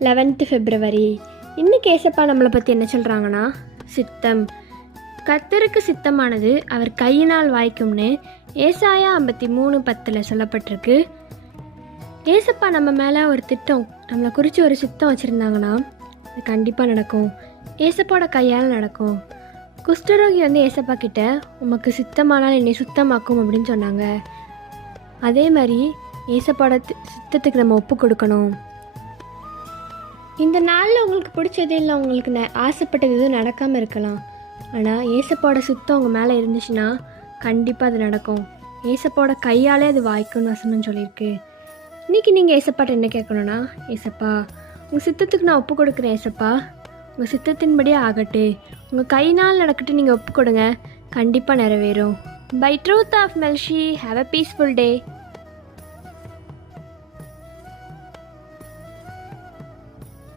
11th February. இன்றைக்கி ஏசப்பா நம்மளை பற்றி என்ன சொல்கிறாங்கன்னா, சித்தம். கர்த்தருக்கு சித்தமானது அவர் கையினால் வாய்க்கும்னு ஏசாயா 53:10 சொல்லப்பட்டிருக்கு. ஏசப்பா நம்ம மேலே ஒரு திட்டம், நம்மளை குறித்து ஒரு சித்தம் வச்சுருந்தாங்கன்னா அது கண்டிப்பாக நடக்கும். ஏசப்பாவோட கையால் நடக்கும். குஷ்டரோகி ஏசப்பா கிட்ட உமக்கு சித்தமானால் என்னை சுத்தமாக்கும் அப்படின்னு சொன்னாங்க. அதே மாதிரி ஏசப்பாவோட சித்தத்துக்கு நம்ம ஒப்பு கொடுக்கணும். இந்த நாளில் உங்களுக்கு பிடிச்சது இல்லை, உங்களுக்கு ஆசைப்பட்டது எதுவும் நடக்காமல் இருக்கலாம். ஆனால் ஏசப்பாவோட சுத்தம் உங்கள் மேலே இருந்துச்சுன்னா கண்டிப்பாக அது நடக்கும். ஏசப்பாவோட கையாலே அது வாய்க்கும்னு வசனம் சொல்லியிருக்கு. இன்றைக்கி நீங்கள் ஏசப்பாட்ட என்ன கேட்கணுன்னா, ஏசப்பா உங்கள் சித்தத்துக்கு நான் ஒப்பு கொடுக்குறேன். ஏசப்பா உங்கள் சித்தத்தின்படியே ஆகட்டு, உங்கள் கையினால் நடக்கட்டு. நீங்கள் ஒப்பு கொடுங்க, கண்டிப்பாக நிறைவேறும். பை ட்ரூத் ஆஃப் மெல்ஷி, ஹாவ் அ பீஸ்ஃபுல் டே.